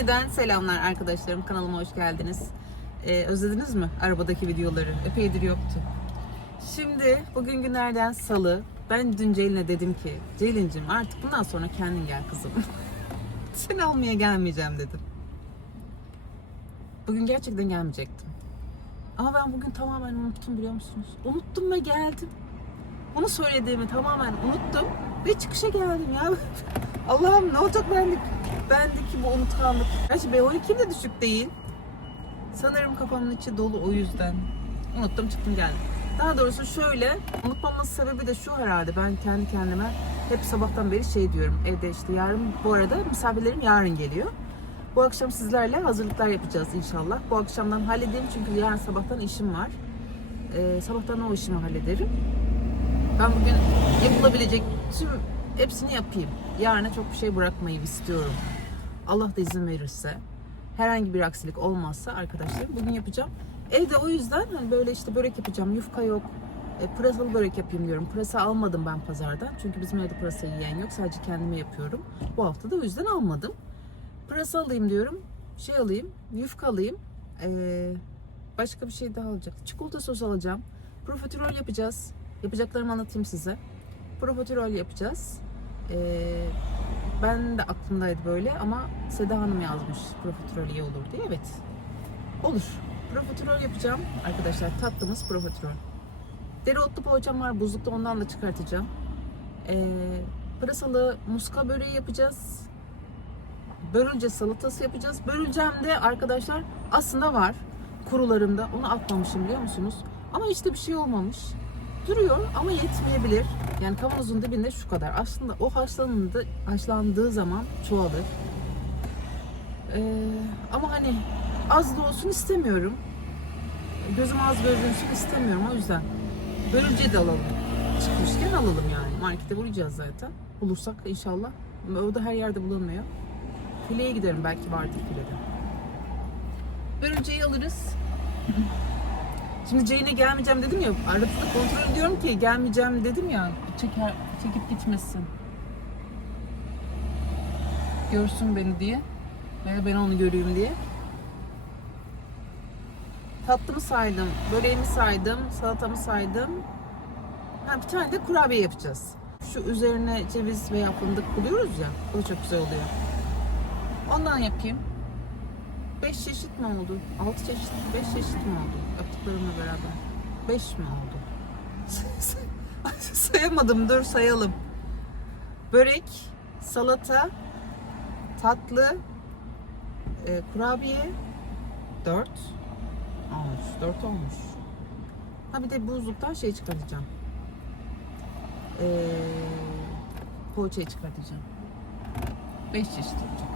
Yeniden selamlar arkadaşlarım. Kanalıma hoş geldiniz. Ee, özlediniz mi arabadaki videoları? Epeydir yoktu. Şimdi bugün günlerden salı. Ben dün Ceylin'e dedim ki Ceylin'cim artık bundan sonra kendin gel kızım. Seni almaya gelmeyeceğim dedim. Bugün gerçekten gelmeyecektim. Ama ben bugün tamamen unuttum biliyor musunuz? Unuttum ve geldim. Bunu söylediğimi tamamen unuttum ve çıkışa geldim ya. Allah'ım ne olacak bendik? Bendeki bu unutkanlık. Gerçi B12'm de düşük değil. Sanırım kafamın içi dolu o yüzden. Unuttum çıktım geldim. Daha doğrusu şöyle, unutmamın sebebi de şu herhalde. Ben kendi kendime hep sabahtan beri şey diyorum. Evde işte yarın, bu arada misafirlerim yarın geliyor. Bu akşam sizlerle hazırlıklar yapacağız inşallah. Bu akşamdan halledeyim çünkü yarın sabahtan işim var. Ee, sabahtan o işimi hallederim. Ben bugün yapılabilecek tüm hepsini yapayım. Yarına çok bir şey bırakmayı istiyorum. Allah da izin verirse. Herhangi bir aksilik olmazsa arkadaşlar bugün yapacağım. Evde o yüzden hani böyle işte börek yapacağım. Yufka yok. E, pırasalı börek yapayım diyorum. Pırasa almadım ben pazardan. Çünkü bizim evde pırasa yiyen yok. Sadece kendime yapıyorum. Bu hafta da o yüzden almadım. Pırasa alayım diyorum. Şey alayım. Yufka alayım. Ee, başka bir şey daha alacak. Çikolata sos alacağım. Profiterol yapacağız. Yapacaklarımı anlatayım size. Profiterol yapacağız. Ee, ben de aklımdaydı böyle ama Seda Hanım yazmış profiterol iyi olur diye. Evet. Olur. Profiterol yapacağım. Arkadaşlar tatlımız profiterol. Dereotlu poğaçam var. Buzlukta ondan da çıkartacağım. Ee, pırasalı muska böreği yapacağız. Börülce salatası yapacağız. Börülcem de arkadaşlar aslında var. Kurularımda. Onu atmamışım biliyor musunuz? Ama işte bir şey olmamış. Duruyor ama yetmeyebilir. Yani kavanozun dibinde şu kadar. Aslında o haşlandığı, haşlandığı zaman çoğalır. Ee, ama hani az da olsun istemiyorum. Gözüm az görünsün istemiyorum o yüzden. Börülce de alalım. Çıkmışken alalım yani. Markete bulacağız zaten. Bulursak inşallah. O da her yerde bulamıyor. Fileye giderim belki vardır filede. Börülceyi alırız. Şimdi Ceyne gelmeyeceğim dedim ya. Arada da kontrol ediyorum ki gelmeyeceğim dedim ya. Çeker, çekip gitmesin. Görsün beni diye. Veya ben onu göreyim diye. Tatlımı saydım, böreğimi saydım, salatamı saydım. Ha, bir tane de kurabiye yapacağız. Şu üzerine ceviz veya fındık buluyoruz ya. O da çok güzel oluyor. Ondan yapayım. 5 çeşit mi oldu? 6 çeşit, 5 çeşit mi oldu? Yaptıklarımla beraber. 5 mi oldu? Sayamadım, dur sayalım. Börek, salata, tatlı, e, kurabiye, 4 olmuş, 4 olmuş. Ha bir de buzluktan şey çıkartacağım. Ee, poğaçayı çıkartacağım. 5 çeşit olacak.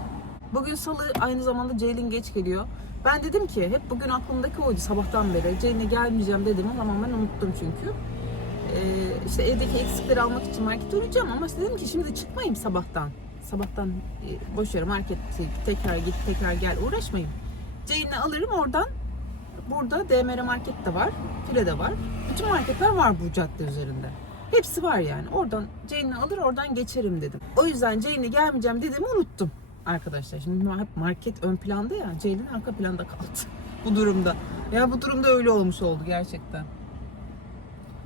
Bugün salı aynı zamanda Ceylin geç geliyor. Ben dedim ki hep bugün aklımdaki oydu sabahtan beri. Ceylin'e gelmeyeceğim dedim ama ben unuttum çünkü. Ee, işte evdeki eksikleri almak için markete uğrayacağım ama dedim ki şimdi çıkmayayım sabahtan. Sabahtan e, boş yere markete tekrar git tekrar gel uğraşmayayım. Ceylin'i alırım oradan. Burada DMR market de var. File de var. Bütün marketler var bu cadde üzerinde. Hepsi var yani. Oradan Ceylin'i alır oradan geçerim dedim. O yüzden Ceylin'e gelmeyeceğim dediğimi unuttum arkadaşlar. Şimdi hep market ön planda ya. Ceylin arka planda kaldı bu durumda. Ya bu durumda öyle olmuş oldu gerçekten.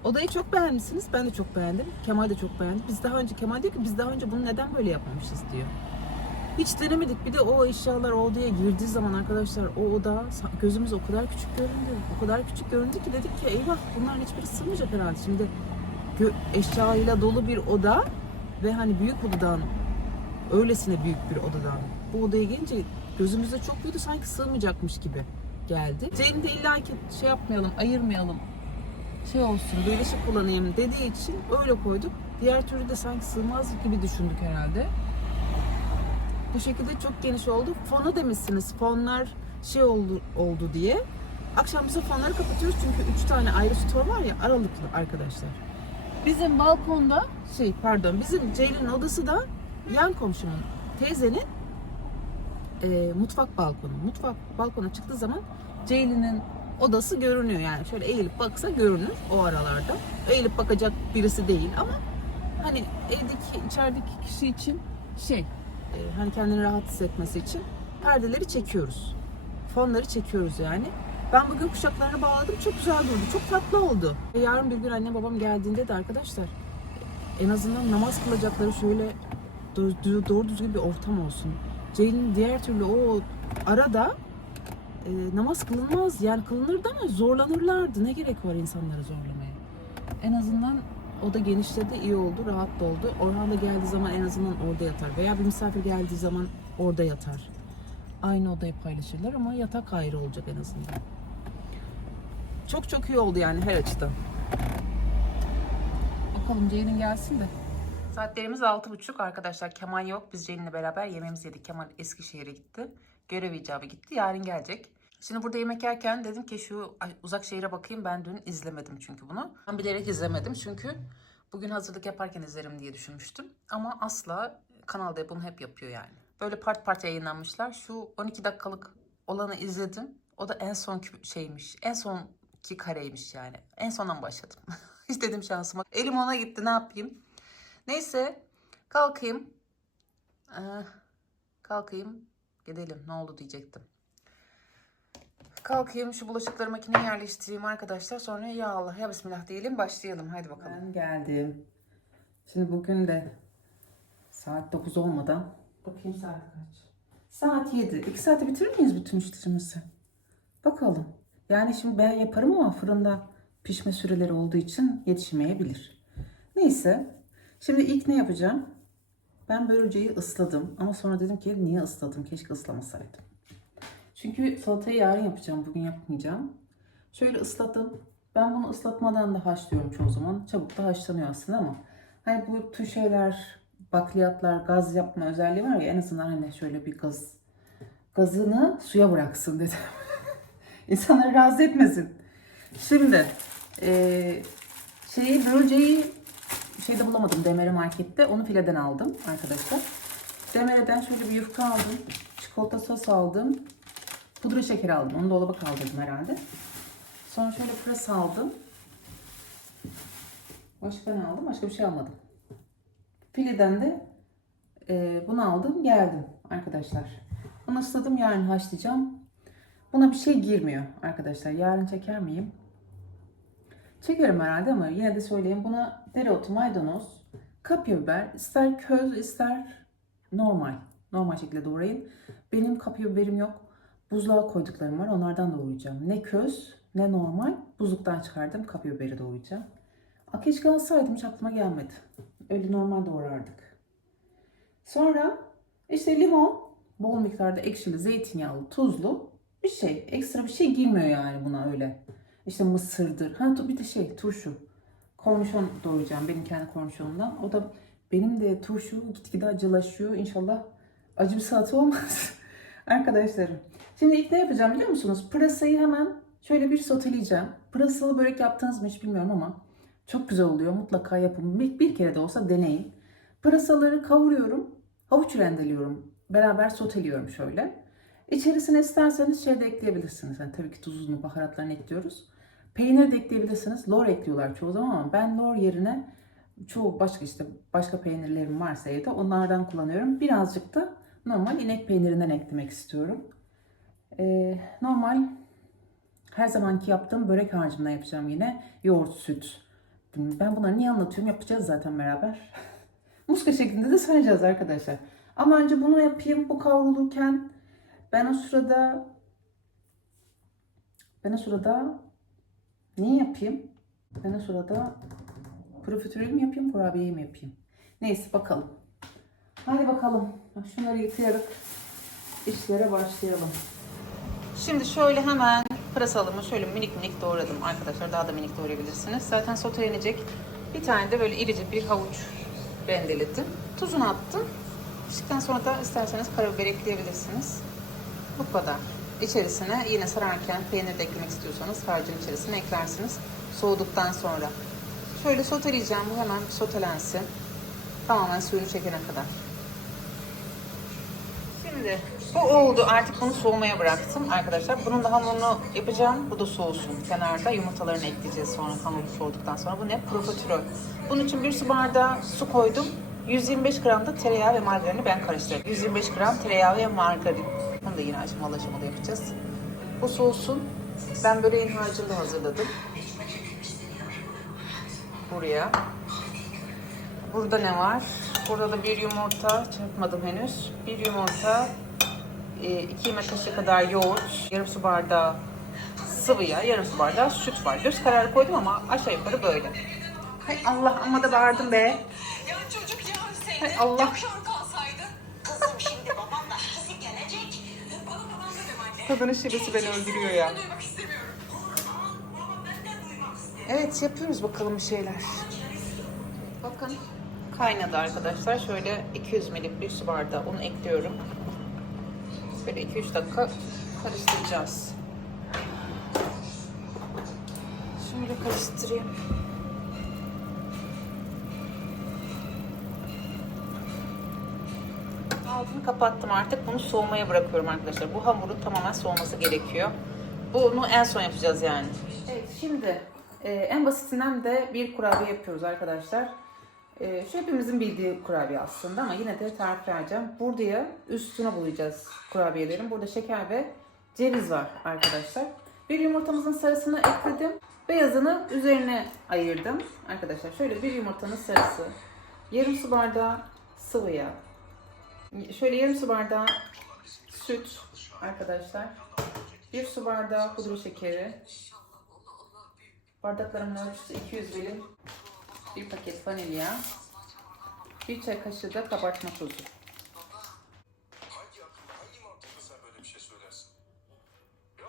Odayı çok beğenmişsiniz. Ben de çok beğendim. Kemal de çok beğendi. Biz daha önce Kemal diyor ki biz daha önce bunu neden böyle yapmamışız diyor. Hiç denemedik. Bir de o eşyalar o odaya girdiği zaman arkadaşlar o oda gözümüz o kadar küçük göründü. O kadar küçük göründü ki dedik ki eyvah bunların hiçbiri sığmayacak herhalde. Şimdi eşyayla dolu bir oda ve hani büyük odadan öylesine büyük bir odadan bu odaya gelince gözümüzde çok büyüdü sanki sığmayacakmış gibi geldi. Ceylin de illa ki şey yapmayalım, ayırmayalım, şey olsun, birleşik kullanayım dediği için öyle koyduk. Diğer türlü de sanki sığmaz gibi düşündük herhalde. Bu şekilde çok geniş oldu. Fonu demişsiniz, fonlar şey oldu, oldu diye. Akşam bize fonları kapatıyoruz çünkü üç tane ayrı stor var ya aralıklı arkadaşlar. Bizim balkonda şey pardon bizim Ceylin'in odası da yan komşumun teyzenin e, mutfak balkonu. Mutfak balkona çıktığı zaman Ceylin'in odası görünüyor yani şöyle eğilip baksa görünür o aralarda. Eğilip bakacak birisi değil ama hani evdeki içerideki kişi için şey e, hani kendini rahat hissetmesi için perdeleri çekiyoruz. Fonları çekiyoruz yani. Ben bugün kuşaklarını bağladım. Çok güzel durdu. Çok tatlı oldu. Yarın bir gün annem babam geldiğinde de arkadaşlar en azından namaz kılacakları şöyle doğru, düzgün bir ortam olsun. Ceylin diğer türlü o arada e, namaz kılınmaz. Yani kılınırdı ama zorlanırlardı. Ne gerek var insanları zorlamaya? En azından o da genişledi, iyi oldu, rahat da oldu. Orhan da geldiği zaman en azından orada yatar. Veya bir misafir geldiği zaman orada yatar. Aynı odayı paylaşırlar ama yatak ayrı olacak en azından. Çok çok iyi oldu yani her açıdan. Bakalım Ceylin gelsin de. Saatlerimiz altı buçuk arkadaşlar. Kemal yok. Biz Ceylin'le beraber yemeğimizi yedik. Kemal Eskişehir'e gitti. Görev icabı gitti. Yarın gelecek. Şimdi burada yemek yerken dedim ki şu uzak şehire bakayım. Ben dün izlemedim çünkü bunu. Ben bilerek izlemedim çünkü bugün hazırlık yaparken izlerim diye düşünmüştüm. Ama asla kanalda bunu hep yapıyor yani. Böyle part part yayınlanmışlar. Şu 12 dakikalık olanı izledim. O da en son şeymiş. En sonki kareymiş yani. En sondan başladım. İstedim şansıma. Elim ona gitti ne yapayım. Neyse kalkayım. Ee, kalkayım. Gidelim ne oldu diyecektim. Kalkayım şu bulaşıkları makineye yerleştireyim arkadaşlar. Sonra ya Allah ya Bismillah diyelim başlayalım. Hadi bakalım. Ben geldim. Şimdi bugün de saat 9 olmadan bakayım saat kaç. Saat 7. 2 saate bitirir miyiz bütün işlerimizi? Bakalım. Yani şimdi ben yaparım ama fırında pişme süreleri olduğu için yetişmeyebilir. Neyse. Şimdi ilk ne yapacağım? Ben börülceyi ısladım ama sonra dedim ki niye ısladım? Keşke ıslamasaydım. Çünkü salatayı yarın yapacağım. Bugün yapmayacağım. Şöyle ıslattım. Ben bunu ıslatmadan da haşlıyorum çoğu zaman. Çabuk da haşlanıyor aslında ama hani bu tür şeyler, bakliyatlar, gaz yapma özelliği var ya en azından hani şöyle bir gaz gazını suya bıraksın dedim. İnsanları rahatsız etmesin. Şimdi eee şeyi börülceyi şeyde bulamadım Demere markette. Onu fileden aldım arkadaşlar. Demere'den şöyle bir yufka aldım. Çikolata sos aldım. Pudra şekeri aldım. Onu dolaba kaldırdım herhalde. Sonra şöyle pırasa aldım. Başka ne aldım? Başka bir şey almadım. Fileden de e, bunu aldım. Geldim arkadaşlar. Bunu ısladım. Yarın haşlayacağım. Buna bir şey girmiyor arkadaşlar. Yarın çeker miyim? Çekerim herhalde ama yine de söyleyeyim. Buna dereotu, maydanoz, kapya biber, ister köz ister normal. Normal şekilde doğrayın. Benim kapya biberim yok. Buzluğa koyduklarım var. Onlardan doğrayacağım. Ne köz ne normal. Buzluktan çıkardım. Kapya biberi doğrayacağım. A, keşke alsaydım hiç aklıma gelmedi. Öyle normal doğrardık. Sonra işte limon, bol miktarda ekşili, zeytinyağlı, tuzlu bir şey. Ekstra bir şey girmiyor yani buna öyle. İşte mısırdır. Ha bir de şey turşu. Kornişon doğrayacağım benim kendi kornişonumdan. O da benim de turşu gitgide acılaşıyor. İnşallah acı bir salata olmaz. Arkadaşlarım. Şimdi ilk ne yapacağım biliyor musunuz? Pırasayı hemen şöyle bir soteleyeceğim. Pırasalı börek yaptınız mı hiç bilmiyorum ama çok güzel oluyor. Mutlaka yapın. Bir, bir kere de olsa deneyin. Pırasaları kavuruyorum. Havuç rendeliyorum. Beraber soteliyorum şöyle. İçerisine isterseniz şey de ekleyebilirsiniz. Yani tabii ki tuzunu, baharatlarını ekliyoruz. Peynir de ekleyebilirsiniz. Lor ekliyorlar çoğu zaman ama ben lor yerine çoğu başka işte başka peynirlerim varsa evde onlardan kullanıyorum. Birazcık da normal inek peynirinden eklemek istiyorum. Ee, normal her zamanki yaptığım börek harcımdan yapacağım yine. Yoğurt, süt. Ben bunları niye anlatıyorum? Yapacağız zaten beraber. Muska şeklinde de saracağız arkadaşlar. Ama önce bunu yapayım. Bu kavrulurken ben o sırada ben o sırada ne yapayım? Ben o sırada profiterol mi yapayım, kurabiye mi yapayım? Neyse bakalım. Hadi bakalım. Şunları yıkayarak işlere başlayalım. Şimdi şöyle hemen pırasalımı şöyle minik minik doğradım arkadaşlar. Daha da minik doğrayabilirsiniz. Zaten sotelenecek. Bir tane de böyle irice bir havuç rendeledim. Tuzunu attım. Piştikten sonra da isterseniz karabiber ekleyebilirsiniz. Bu kadar. İçerisine yine sararken peynir de eklemek istiyorsanız harcın içerisine eklersiniz. Soğuduktan sonra. Şöyle soteleyeceğim. Bu hemen sotelensin. Tamamen suyunu çekene kadar. Şimdi bu oldu. Artık bunu soğumaya bıraktım arkadaşlar. Bunun da hamurunu yapacağım. Bu da soğusun. Kenarda yumurtalarını ekleyeceğiz sonra hamur soğuduktan sonra. Bu ne? Profiterol. Bunun için bir su bardağı su koydum. 125 gram da tereyağı ve margarini ben karıştırdım. 125 gram tereyağı ve margarin. Bunu da yine aşamalı aşamalı yapacağız. Bu soğusun. Ben böreğin harcını hazırladım. Buraya. Burada ne var? Burada da bir yumurta, çırpmadım henüz. Bir yumurta, 2 yemek kaşığı kadar yoğurt, yarım su bardağı sıvı yağ, yarım su bardağı süt var. Göz kararı koydum ama aşağı yukarı böyle. Hay Allah amma da bağırdım be. Ya çocuk Allah. Kızım şimdi gelecek. Bana babam anne. Kadının şivesi beni öldürüyor ya. Duymak istemiyorum. Baba ben de duymak istiyorum. Evet yapıyoruz bakalım bir şeyler. Bakın kaynadı arkadaşlar. Şöyle 200 ml bir su bardağı un ekliyorum. Böyle 2-3 dakika karıştıracağız. Şöyle karıştırayım. Altını kapattım artık. Bunu soğumaya bırakıyorum arkadaşlar. Bu hamurun tamamen soğuması gerekiyor. Bunu en son yapacağız yani. Evet şimdi e, en basitinden de bir kurabiye yapıyoruz arkadaşlar. E, şu hepimizin bildiği kurabiye aslında ama yine de tarif vereceğim. Buraya üstüne bulayacağız kurabiyelerin. Burada şeker ve ceviz var arkadaşlar. Bir yumurtamızın sarısını ekledim. Beyazını üzerine ayırdım. Arkadaşlar şöyle bir yumurtanın sarısı. Yarım su bardağı sıvı yağ. Şöyle yarım su bardağı süt arkadaşlar. Bir su bardağı pudra şekeri. Bardaklarımın ölçüsü 200 milim. Bir paket vanilya. Bir çay kaşığı da kabartma tozu. Sen böyle bir şey söylersin? Ya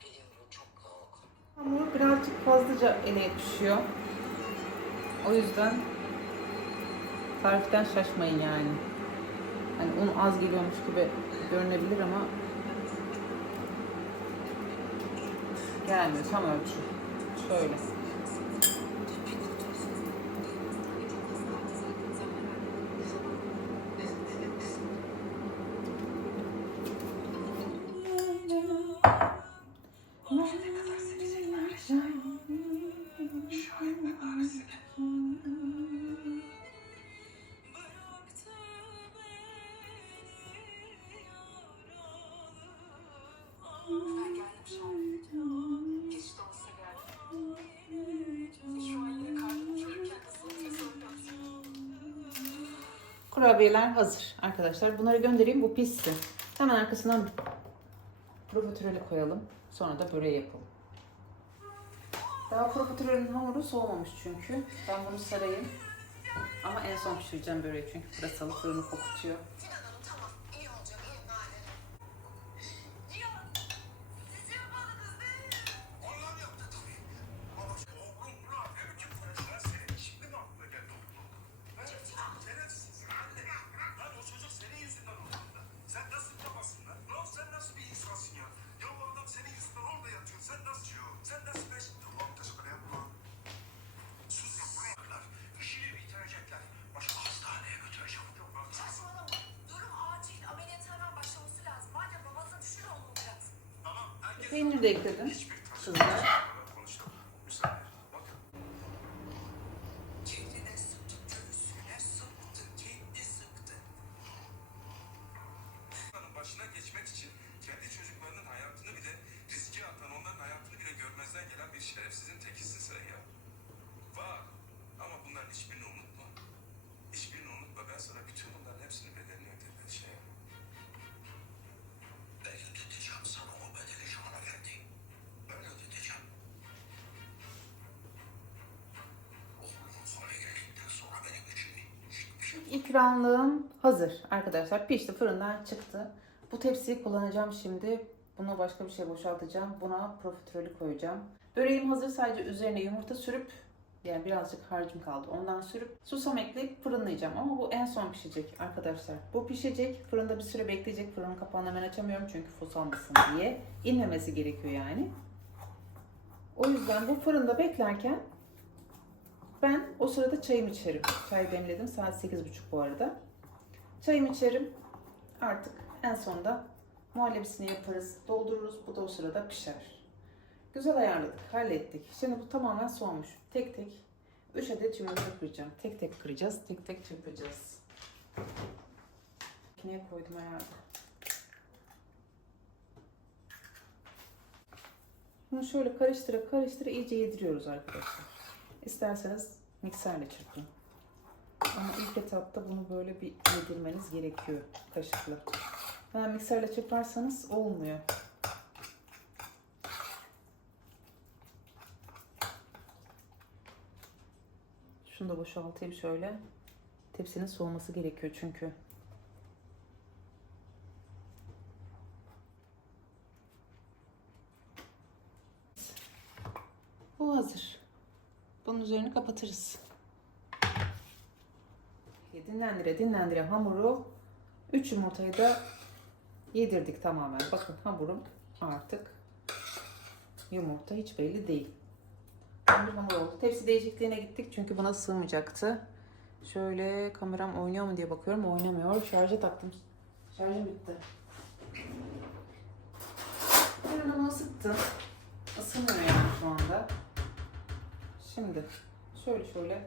Biliyorum çok soğuk. Hamur birazcık fazlaca ele düşüyor. O yüzden tariften şaşmayın yani. Hani un az geliyormuş gibi görünebilir ama gelmiyor tam ölçü. Şöyle. Kurabiyeler hazır arkadaşlar. Bunları göndereyim bu pişsin. Hemen arkasından profiterolü koyalım. Sonra da böreği yapalım. Daha profiterolün hamuru soğumamış çünkü. Ben bunu sarayım. Ama en son pişireceğim böreği çünkü pırasalı fırını kokutuyor. Peynir de ekledim. Hiçbir İkramlığım hazır arkadaşlar. Pişti fırından çıktı. Bu tepsiyi kullanacağım şimdi. Buna başka bir şey boşaltacağım. Buna profiterolü koyacağım. Böreğim hazır. Sadece üzerine yumurta sürüp yani birazcık harcım kaldı. Ondan sürüp susam ekleyip fırınlayacağım. Ama bu en son pişecek arkadaşlar. Bu pişecek. Fırında bir süre bekleyecek. Fırının kapağını hemen açamıyorum çünkü fosanmasın diye. İnmemesi gerekiyor yani. O yüzden bu fırında beklerken ben o sırada çayımı içerim. Çay demledim. Saat 8.30 bu arada. Çayımı içerim. Artık en sonda muhallebisini yaparız. Doldururuz. Bu da o sırada pişer. Güzel ayarladık. Hallettik. Şimdi bu tamamen soğumuş. Tek tek 3 adet yumurta kıracağım. Tek tek kıracağız. Tek tek çırpacağız. Makineye koydum ayarladım. Bunu şöyle karıştıra karıştıra iyice yediriyoruz arkadaşlar. İsterseniz mikserle çırpın. Ama ilk etapta bunu böyle bir yedirmeniz gerekiyor kaşıkla. Yani mikserle çırparsanız olmuyor. Şunu da boşaltayım şöyle. Tepsinin soğuması gerekiyor çünkü. Bu hazır. Bunun üzerini kapatırız. Dinlendire dinlendire hamuru 3 yumurtayı da yedirdik tamamen. Bakın hamurum artık yumurta hiç belli değil. Bir hamur oldu. Tepsi değişikliğine gittik çünkü buna sığmayacaktı. Şöyle kameram oynuyor mu diye bakıyorum. Oynamıyor. Şarja taktım. Şarjım bitti. Ben onu ısıttım. Anda. Şimdi şöyle şöyle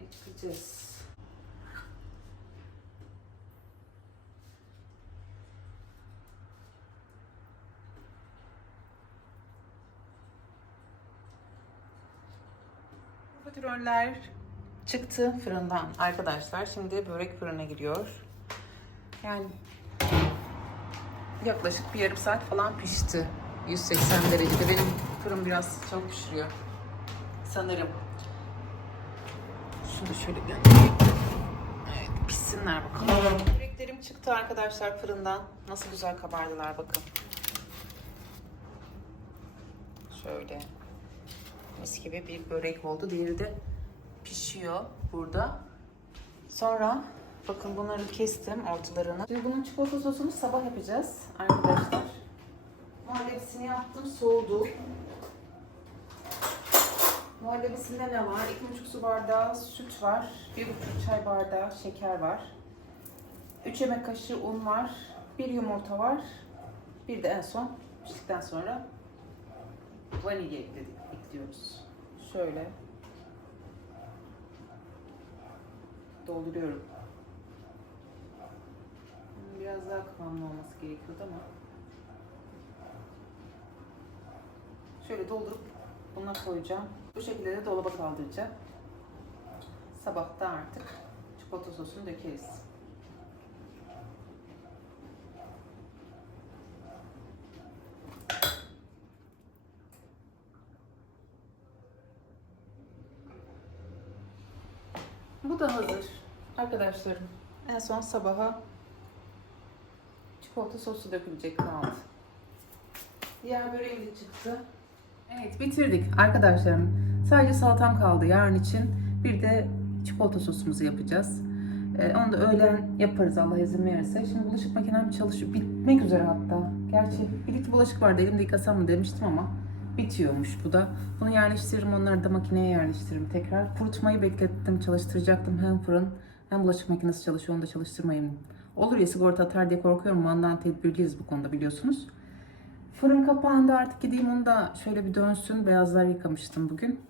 ekleyeceğiz. Profiteroller çıktı fırından arkadaşlar. Şimdi börek fırına giriyor. Yani yaklaşık bir yarım saat falan pişti. 180 derecede. Benim fırın biraz çabuk pişiriyor. Sanırım. Şunu şöyle göndereyim. Evet pişsinler bakalım. Böreklerim çıktı arkadaşlar fırından. Nasıl güzel kabardılar bakın. Şöyle. Mis gibi bir börek oldu. Diğeri de pişiyor burada. Sonra bakın bunları kestim ortalarını. Şimdi bunun çikolata sosunu sabah yapacağız arkadaşlar. Muhallebisini yaptım soğudu. Muhallebisinde ne var? 2,5 su bardağı süt var. 1,5 çay bardağı şeker var. 3 yemek kaşığı un var. 1 yumurta var. Bir de en son piştikten sonra vanilya ekledik, ekliyoruz. Şöyle dolduruyorum. Biraz daha kıvamlı olması gerekiyordu ama şöyle doldurup buna koyacağım. Bu şekilde de dolaba kaldıracağım. Sabahta artık çikolata sosunu dökeriz. Bu da hazır. Arkadaşlarım en son sabaha çikolata sosu dökülecek kaldı. Diğer böreğim de çıktı. Evet bitirdik arkadaşlarım. Sadece salatam kaldı yarın için. Bir de çikolata sosumuzu yapacağız. Ee, onu da öğlen yaparız Allah izin verirse. Şimdi bulaşık makinem çalışıyor. Bitmek üzere hatta. Gerçi bir iki bulaşık vardı elimde yıkasam mı demiştim ama bitiyormuş bu da. Bunu yerleştiririm onları da makineye yerleştiririm tekrar. Kurutmayı beklettim çalıştıracaktım hem fırın hem bulaşık makinesi çalışıyor onu da çalıştırmayayım. Olur ya sigorta atar diye korkuyorum. Ondan tedbirliyiz bu konuda biliyorsunuz. Fırın kapağında artık gideyim onu da şöyle bir dönsün. Beyazlar yıkamıştım bugün.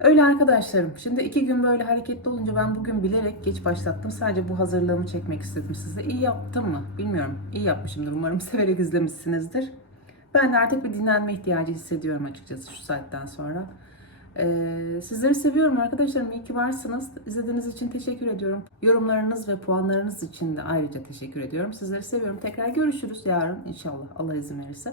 Öyle arkadaşlarım. Şimdi iki gün böyle hareketli olunca ben bugün bilerek geç başlattım. Sadece bu hazırlığımı çekmek istedim size. İyi yaptım mı? Bilmiyorum. İyi yapmışımdır. Umarım severek izlemişsinizdir. Ben de artık bir dinlenme ihtiyacı hissediyorum açıkçası şu saatten sonra. Ee, sizleri seviyorum arkadaşlarım. İyi ki varsınız. İzlediğiniz için teşekkür ediyorum. Yorumlarınız ve puanlarınız için de ayrıca teşekkür ediyorum. Sizleri seviyorum. Tekrar görüşürüz yarın inşallah Allah izin verirse.